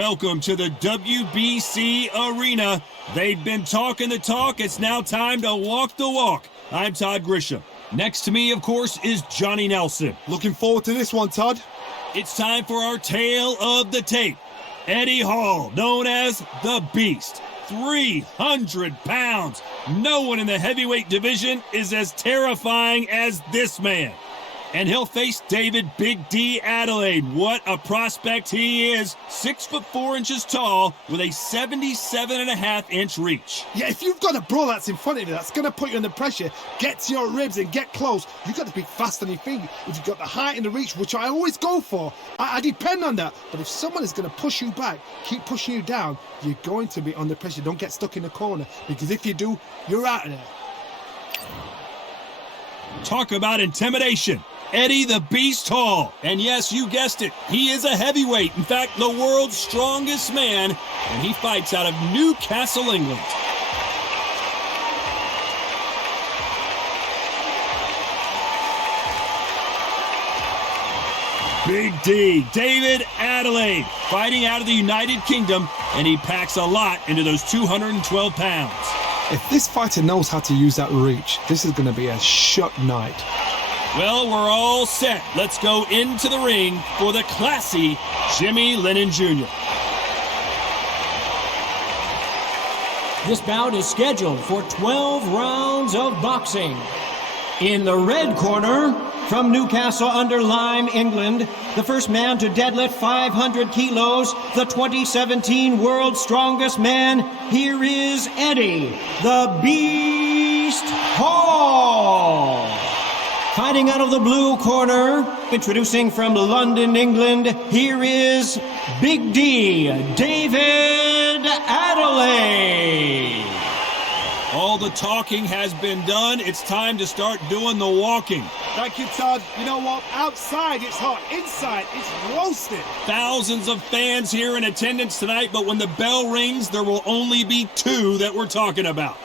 Welcome to the WBC Arena. They've been talking the talk. It's now time to walk the walk. I'm Todd Grisham. Next to me, of course, is Johnny Nelson. Looking forward to this one, Todd. It's time for our tale of the tape. Eddie Hall, known as the Beast. 300 pounds. No one in the heavyweight division is as terrifying as this man. And he'll face David Big D Adeleye. What a prospect he is. 6'4" tall with a 77.5-inch reach. Yeah, if you've got a brawl that's in front of you, that's going to put you under pressure. Get to your ribs and get close. You've got to be fast on your feet. If you've got the height and the reach, which I always go for, I depend on that. But if someone is going to push you back, keep pushing you down, you're going to be under pressure. Don't get stuck in the corner, because if you do, you're out of there. Talk about intimidation. Eddie the Beast Hall. And yes, you guessed it, he is a heavyweight. In fact, the world's strongest man, and he fights out of Newcastle, England. Big D, David Adeleye, fighting out of the United Kingdom, and he packs a lot into those 212 pounds. If this fighter knows how to use that reach, this is going to be a shut night. Well, we're all set. Let's go into the ring for the classy Jimmy Lennon Jr. This bout is scheduled for 12 rounds of boxing. In the red corner, from Newcastle-under-Lyme, England, the first man to deadlift 500 kilos, the 2017 world's strongest man, here is Eddie, the Beast Hall. Fighting out of the blue corner, introducing from London, England, here is Big D, David Adeleye. All the talking has been done. It's time to start doing the walking. Thank you, Todd. You know what? Outside, it's hot. Inside, it's roasted. Thousands of fans here in attendance tonight, but when the bell rings, there will only be two that we're talking about.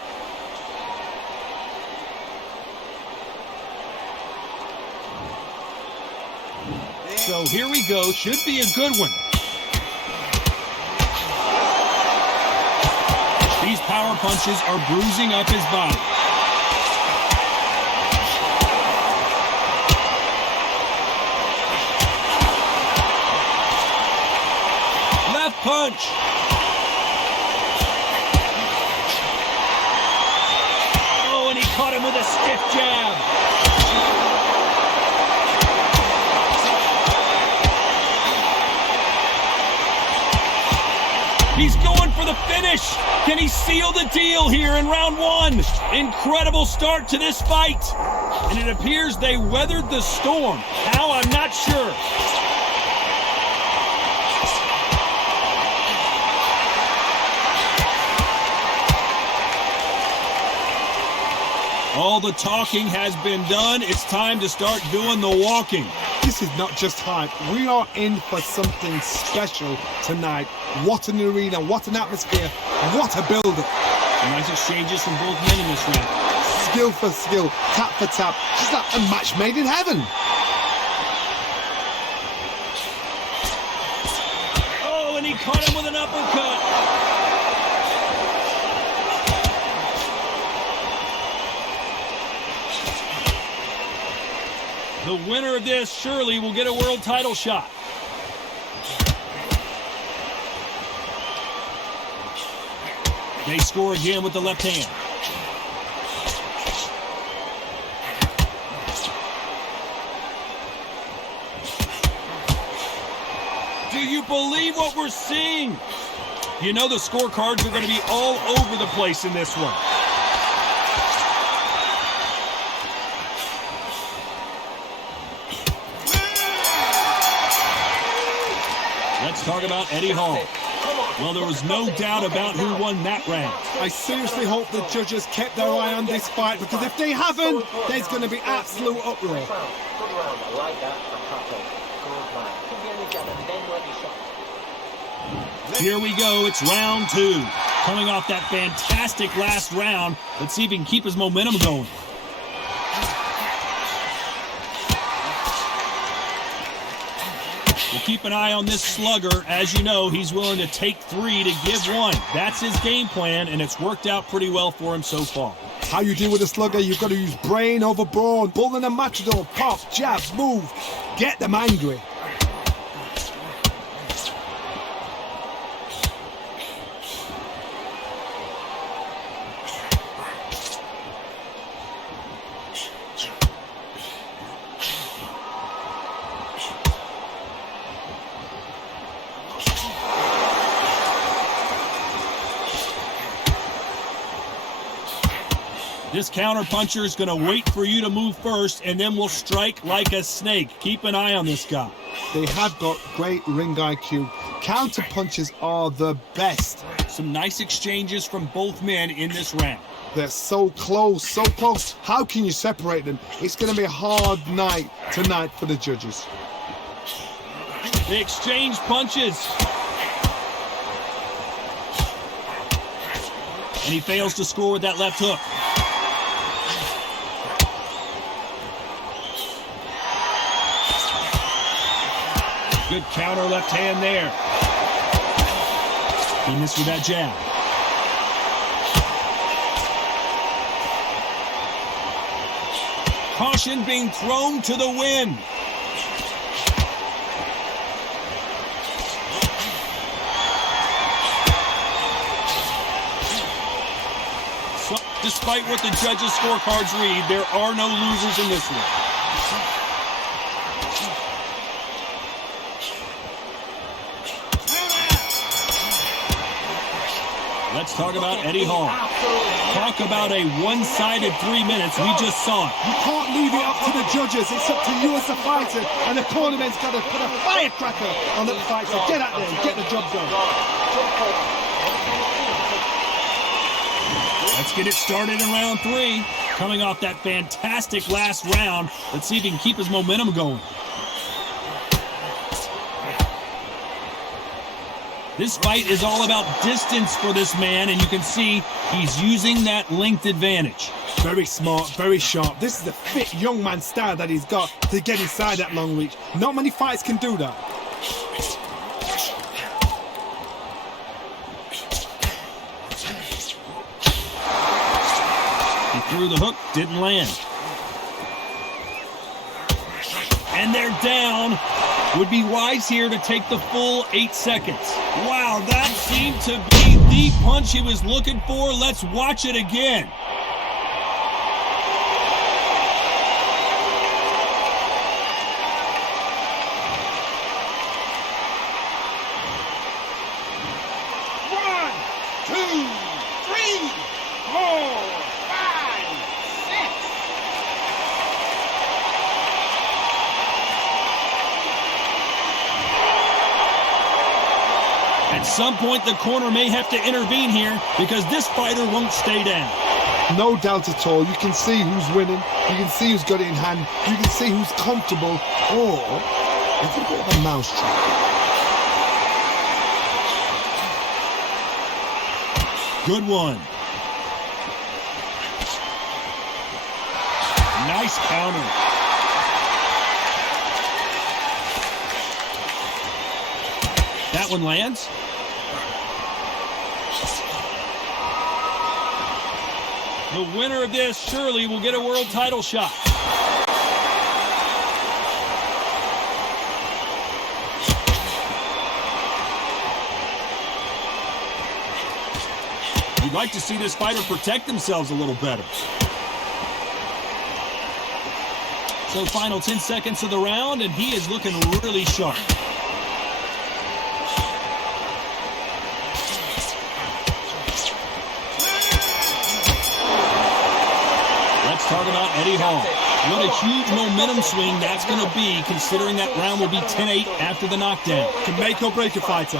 So here we go. Should be a good one. These power punches are bruising up his body. Left punch. Oh, and he caught him with a stiff jab. He's going for the finish. Can he seal the deal here in round one? Incredible start to this fight. And it appears they weathered the storm. How? I'm not sure. All the talking has been done. It's time to start doing the walking. This is not just hype. We are in for something special tonight. What an arena, what an atmosphere, what a build-up. Nice exchanges from both men in this round. Skill for skill, tap for tap. Just like a match made in heaven. Oh, and he caught him with an uppercut. The winner of this surely will get a world title shot. They score again with the left hand. Do you believe what we're seeing? You know the scorecards are going to be all over the place in this one. Let's talk about Eddie Hall. Well, there was no doubt about who won that round. I seriously hope the judges kept their eye on this fight, because if they haven't, there's going to be absolute uproar. Here we go. It's round two. Coming off that fantastic last round, let's see if he can keep his momentum going. We'll keep an eye on this slugger. As you know, he's willing to take 3 to give 1. That's his game plan, and it's worked out pretty well for him so far. How you deal with a slugger, you've got to use brain over brawn. Bull and a matador, pop, jab, move. Get them angry. This counterpuncher is going to wait for you to move first, and then will strike like a snake. Keep an eye on this guy. They have got great ring IQ. Counter punches are the best. Some nice exchanges from both men in this round. They're so close, so close. How can you separate them? It's going to be a hard night tonight for the judges. They exchange punches. And he fails to score with that left hook. Good counter left hand there. He missed with that jab. Caution being thrown to the wind. So, despite what the judges' scorecards read, there are no losers in this one. Let's talk about Eddie Hall. Talk about a one-sided 3 minutes. We just saw it. You can't leave it up to the judges. It's up to you as the fighter. And the cornerman's got to put a firecracker on the fighter. Get out there and get the job done. Let's get it started in round 3. Coming off that fantastic last round. Let's see if he can keep his momentum going. This fight is all about distance for this man, and you can see he's using that length advantage. Very smart, very sharp. This is a fit young man style that he's got to get inside that long reach. Not many fights can do that. He threw the hook, didn't land. And they're down. Would be wise here to take the full 8 seconds. Wow, that seemed to be the punch he was looking for. Let's watch it again. At some point, the corner may have to intervene here because this fighter won't stay down. No doubt at all. You can see who's winning. You can see who's got it in hand. You can see who's comfortable. Or it's a bit of a mousetrap. Good one. Nice counter. That one lands. The winner of this surely will get a world title shot. You'd like to see this fighter protect themselves a little better. So final 10 seconds of the round, and he is looking really sharp. Let's talk about Eddie Hall. What a huge momentum swing that's going to be, considering that round will be 10-8 after the knockdown. Can make or break a fighter.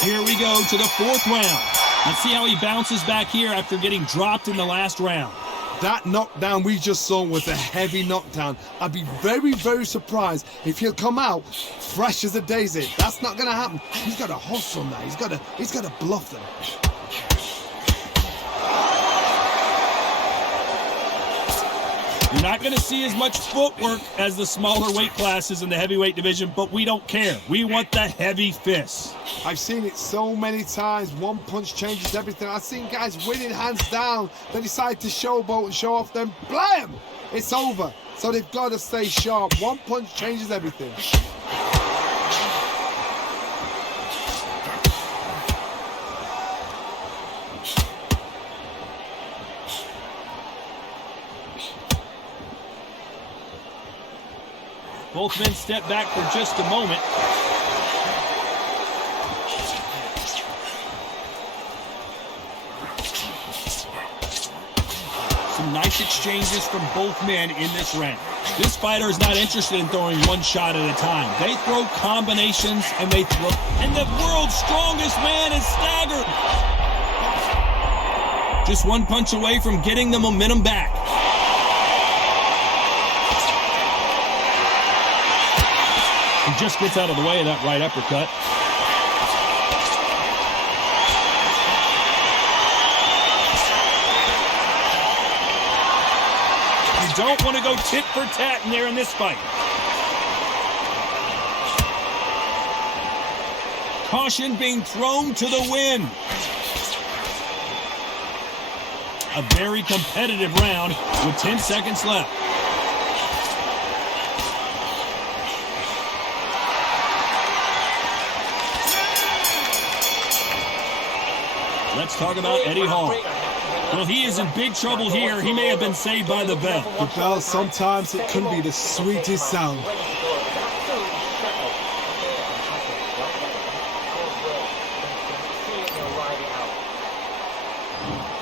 Here we go to the 4th round. Let's see how he bounces back here after getting dropped in the last round. That knockdown we just saw was a heavy knockdown. I'd be very, very surprised if he'll come out fresh as a daisy. That's not going to happen. He's got to hustle now. He's got to bluff them. You're not going to see as much footwork as the smaller weight classes in the heavyweight division, but we don't care. We want the heavy fists. I've seen it so many times. One punch changes everything. I've seen guys winning hands down. They decide to showboat and show off, then blam! It's over. So they've got to stay sharp. One punch changes everything. Both men step back for just a moment. Some nice exchanges from both men in this round. This fighter is not interested in throwing one shot at a time. They throw combinations and they throw. And the world's strongest man is staggered. Just one punch away from getting the momentum back. He just gets out of the way of that right uppercut. You don't want to go tit for tat in there in this fight. Caution being thrown to the wind. A very competitive round with 10 seconds left. Let's talk about Eddie Hall. Well, he is in big trouble here. He may have been saved by the bell. The bell, sometimes it can be the sweetest sound.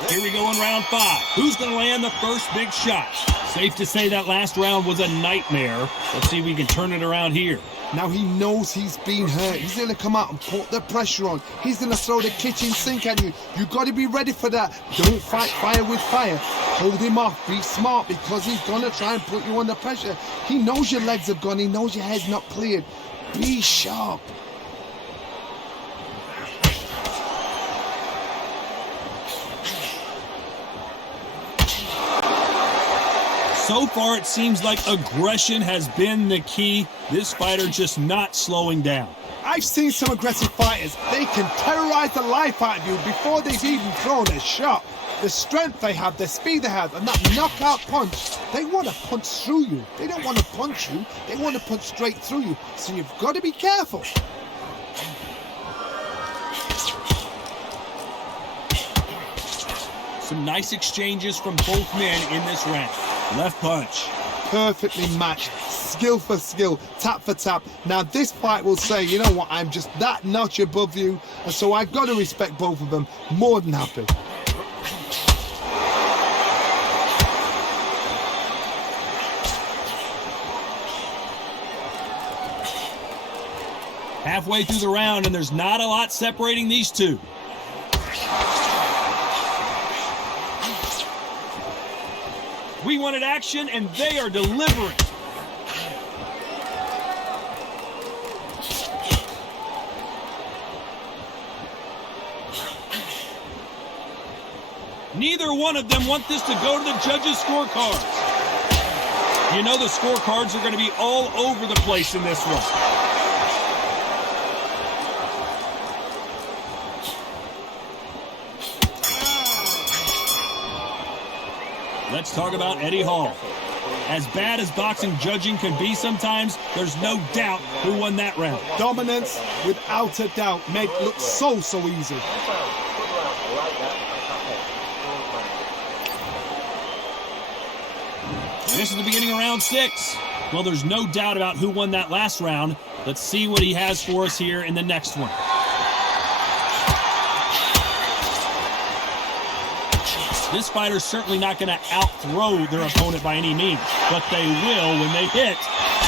Here we go in round 5. Who's going to land the first big shot? Safe to say that last round was a nightmare. Let's see if we can turn it around here. Now he knows he's been hurt. He's going to come out and put the pressure on. He's going to throw the kitchen sink at you. You've got to be ready for that. Don't fight fire with fire. Hold him off. Be smart because he's going to try and put you under pressure. He knows your legs have gone. He knows your head's not cleared. Be sharp. So far, it seems like aggression has been the key. This fighter just not slowing down. I've seen some aggressive fighters. They can terrorize the life out of you before they've even thrown a shot. The strength they have, the speed they have, and that knockout punch, they want to punch through you. They don't want to punch you. They want to punch straight through you. So you've got to be careful. Some nice exchanges from both men in this round. Left punch. Perfectly matched. Skill for skill. Tap for tap. Now this fight will say, you know what, I'm just that notch above you. And so I've got to respect both of them. More than happy. Halfway through the round, and there's not a lot separating these two. We wanted action, and they are delivering. Neither one of them want this to go to the judges' scorecards. You know the scorecards are going to be all over the place in this one. Let's talk about Eddie Hall. As bad as boxing judging can be sometimes, there's no doubt who won that round. Dominance, without a doubt, made it look so easy. This is the beginning of round 6. Well, there's no doubt about who won that last round. Let's see what he has for us here in the next one. This fighter's certainly not going to out-throw their opponent by any means, but they will, when they hit,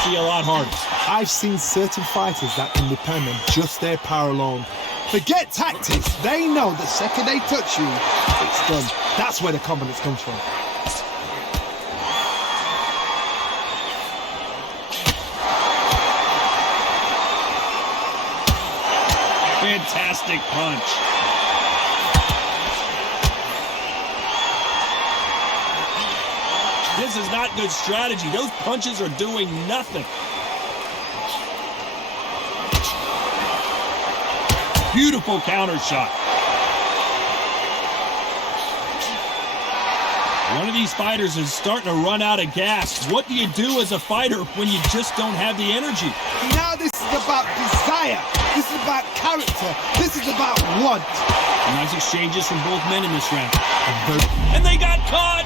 be a lot harder. I've seen certain fighters that can depend on just their power alone. Forget tactics. They know the second they touch you, it's done. That's where the confidence comes from. Fantastic punch. This is not good strategy. Those punches are doing nothing. Beautiful counter shot. One of these fighters is starting to run out of gas. What do you do as a fighter when you just don't have the energy? Now this is about desire. This is about character. This is about want. Nice exchanges from both men in this round. And they got caught!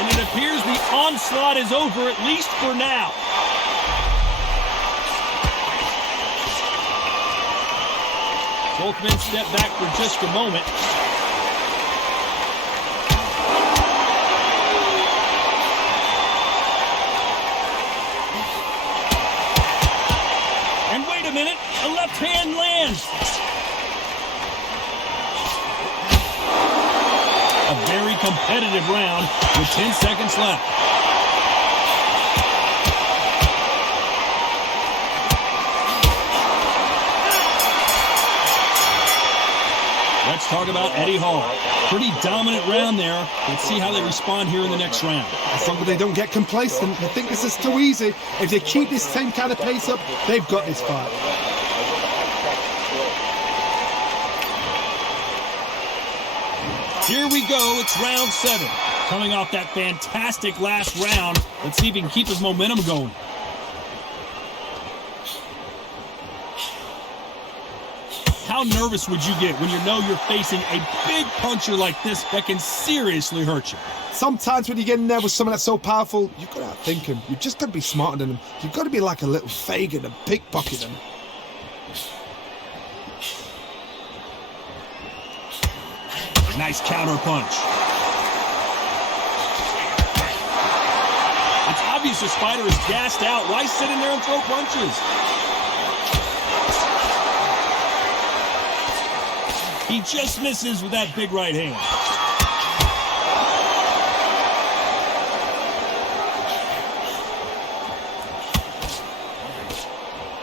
And it appears the onslaught is over, at least for now. Both men step back for just a moment. And wait a minute, a left hand lands. A very competitive round with 10 seconds left. Let's talk about Eddie Hall. Pretty dominant round there. Let's see how they respond here in the next round. As long as they don't get complacent, I think this is too easy. If they keep this same kind of pace up, they've got this fight. Here we go. It's round 7. Coming off that fantastic last round. Let's see if he can keep his momentum going. How nervous would you get when you know you're facing a big puncher like this that can seriously hurt you? Sometimes when you get in there with someone that's so powerful, you've got to outthink him. You've just got to be smarter than him. You've got to be like a little Fagin and pickpocket him. Nice counter punch. It's obvious this fighter is gassed out. Why sit in there and throw punches? He just misses with that big right hand.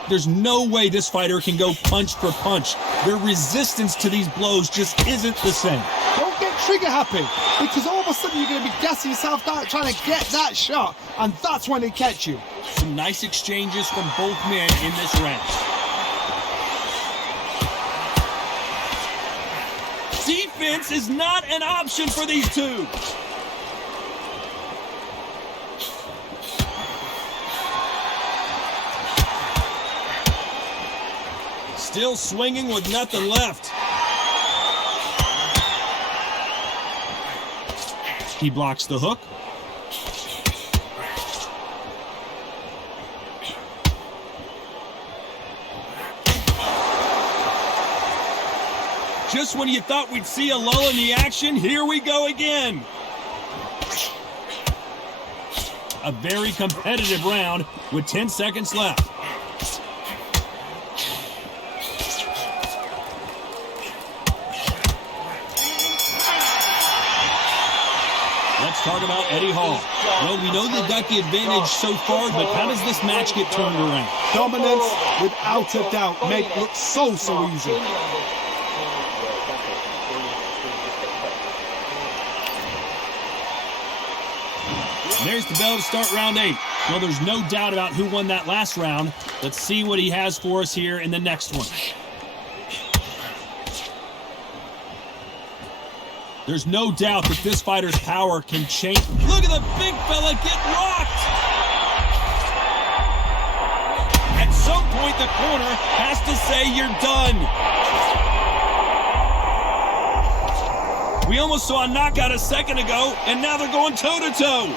There's no way this fighter can go punch for punch. Their resistance to these blows just isn't the same. Don't get trigger happy, because all of a sudden you're going to be gassing yourself out trying to get that shot, and that's when they catch you. Some nice exchanges from both men in this round. Defense is not an option for these two. Still swinging with nothing left. He blocks the hook. Just when you thought we'd see a lull in the action, here we go again. A very competitive round with 10 seconds left. Let's talk about Eddie Hall. Well, we know they've got the advantage so far, but how does this match get turned around? Dominance, without a doubt, made it look so easy. There's the bell to start round 8. Well, there's no doubt about who won that last round. Let's see what he has for us here in the next one. There's no doubt that this fighter's power can change. Look at the big fella get rocked! At some point, the corner has to say you're done. We almost saw a knockout a second ago, and now they're going toe-to-toe.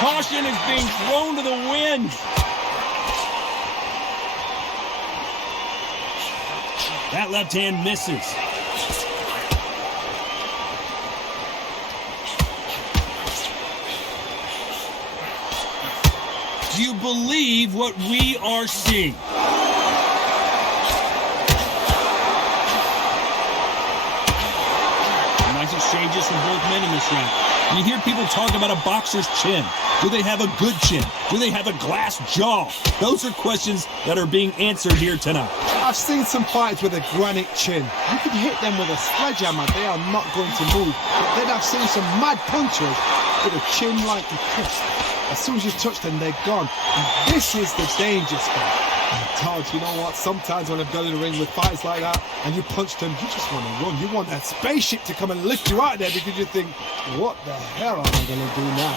Caution is being thrown to the wind. That left hand misses. Do you believe what we are seeing? Nice exchanges from both men in this round. You hear people talk about a boxer's chin. Do they have a good chin? Do they have a glass jaw? Those are questions that are being answered here tonight. I've seen some fights with a granite chin. You can hit them with a sledgehammer, they are not going to move. But then I've seen some mad punchers with a chin like a crisp. As soon as you touch them, they're gone. And this is the danger spot. Todd, you know what? Sometimes when I've got in the ring with fights like that and you punch them, you just want to run. You want that spaceship to come and lift you out of there because you think, what the hell am I going to do now?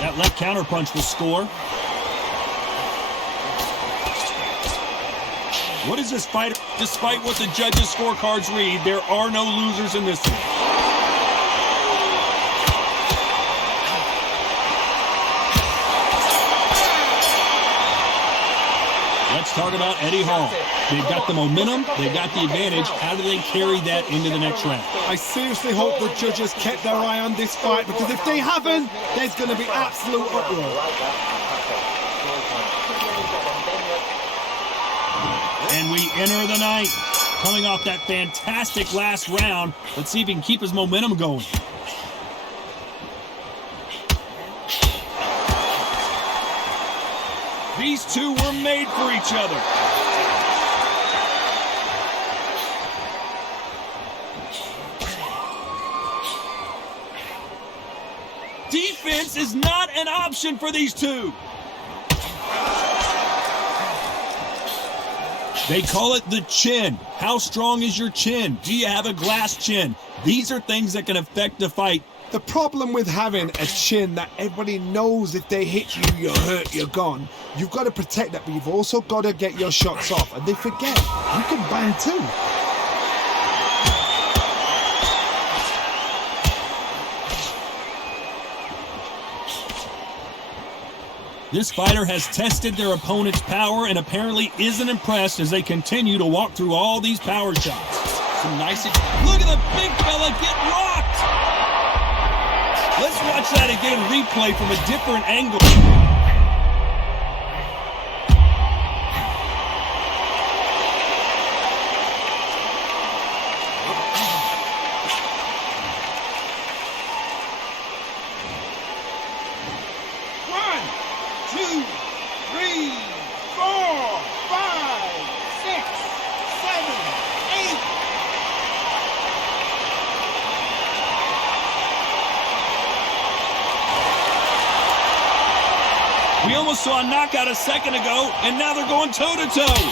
That left counter punch will score. What is this fighter? Despite what the judges' scorecards read, there are no losers in this one. Let's talk about Eddie Hall. They've got the momentum, they've got the advantage. How do they carry that into the next round? I seriously hope the judges kept their eye on this fight, because if they haven't, there's going to be absolute uproar. And we enter the night. Coming off that fantastic last round, let's see if he can keep his momentum going. These two were made for each other. Defense is not an option for these two. They call it the chin. How strong is your chin? Do you have a glass chin? These are things that can affect the fight. The problem with having a chin that everybody knows if they hit you, you're hurt, you're gone. You've got to protect that, but you've also got to get your shots off. And they forget, you can bang too. This fighter has tested their opponent's power and apparently isn't impressed as they continue to walk through all these power shots. Some nice... Look at the big fella get rocked! Let's watch that again, replay from a different angle. We almost saw a knockout a second ago, and now they're going toe-to-toe.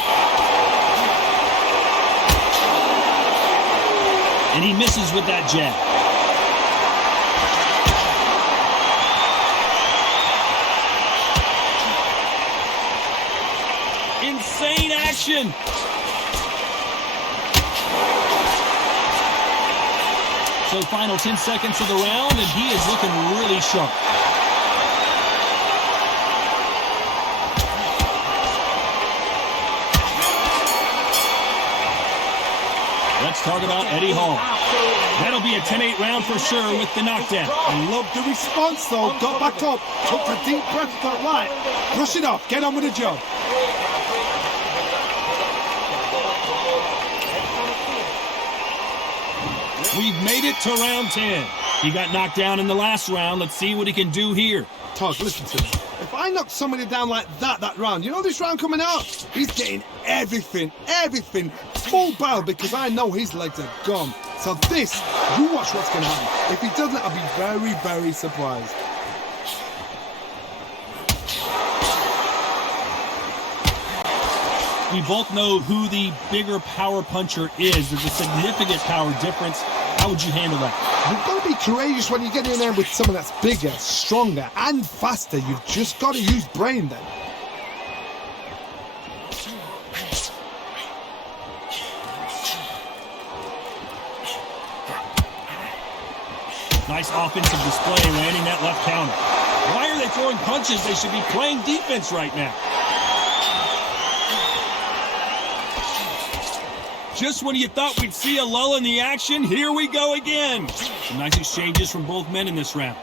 And he misses with that jab. Insane action. So final 10 seconds of the round, and he is looking really sharp. Let's talk about Eddie Hall. That'll be a 10-8 round for sure with the knockdown. I love the response though. Got back up, took a deep breath, thought, right, brush it off, get on with the job. We've made it to round 10. He got knocked down in the last round. Let's see what he can do here. Todd, listen to me. If I knock somebody down like that round, you know this round coming out? He's getting everything, full barrel, because I know his legs are gone. So this, you watch what's going to happen. If he doesn't, I'll be very, very surprised. We both know who the bigger power puncher is. There's a significant power difference. How would you handle that? You've got to be courageous when you get in there with someone that's bigger, stronger, and faster. You've just got to use brain then. Nice offensive display, landing that left counter. Why are they throwing punches? They should be playing defense right now. Just when you thought we'd see a lull in the action, here we go again. Some nice exchanges from both men in this round.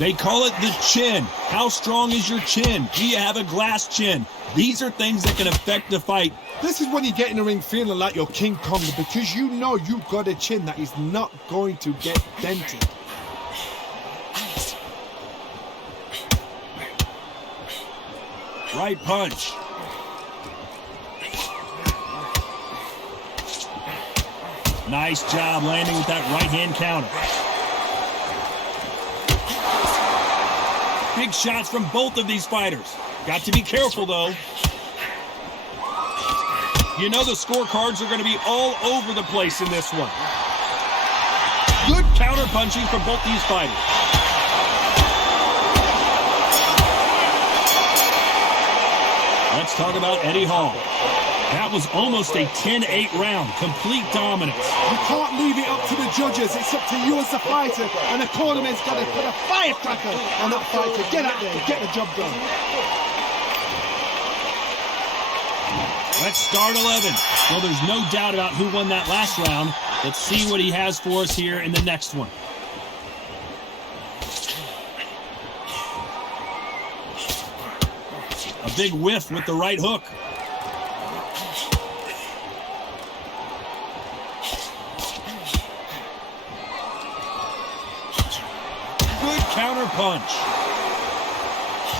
They call it the chin. How strong is your chin? Do you have a glass chin? These are things that can affect the fight. This is when you get in the ring feeling like you're King Kong, because you know you've got a chin that is not going to get dented. Right punch. Nice job landing with that right hand counter. Big shots from both of these fighters. Got to be careful, though. You know the scorecards are going to be all over the place in this one. Good counter punching from both these fighters. Let's talk about Eddie Hall. That was almost a 10-8 round. Complete dominance. You can't leave it up to the judges. It's up to you as the fighter. And the cornerman's got to put a firecracker on that fighter. Get out there. Get the job done. Let's start 11. Well, there's no doubt about who won that last round. Let's see what he has for us here in the next one. A big whiff with the right hook. Good counter punch.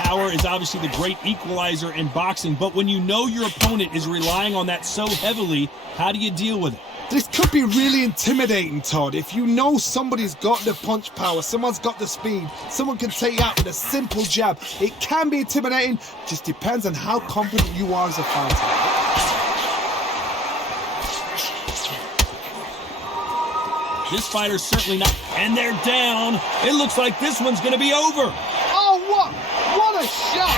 Power is obviously the great equalizer in boxing, but when you know your opponent is relying on that so heavily, how do you deal with it? This could be really intimidating, Todd. If you know somebody's got the punch power, someone's got the speed, someone can take you out with a simple jab. It can be intimidating, just depends on how confident you are as a fighter. This fighter's certainly not, and they're down. It looks like this one's going to be over. Oh, what a shot!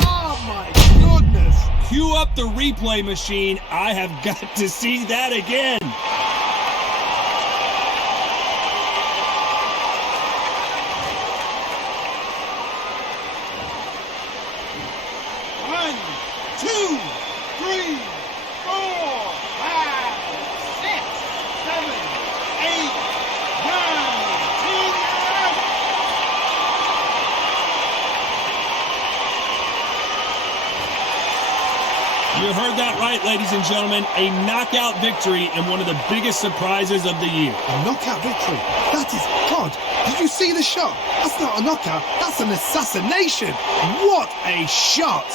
Oh my goodness! Cue up the replay machine. I have got to see that again. One, two, three, 4, 5, 6, 7, 8, 9, 10. You heard that right, ladies and gentlemen. A knockout victory and one of the biggest surprises of the year. A knockout victory. That is God. Did you see the shot? That's not a knockout. That's an assassination. What a shot.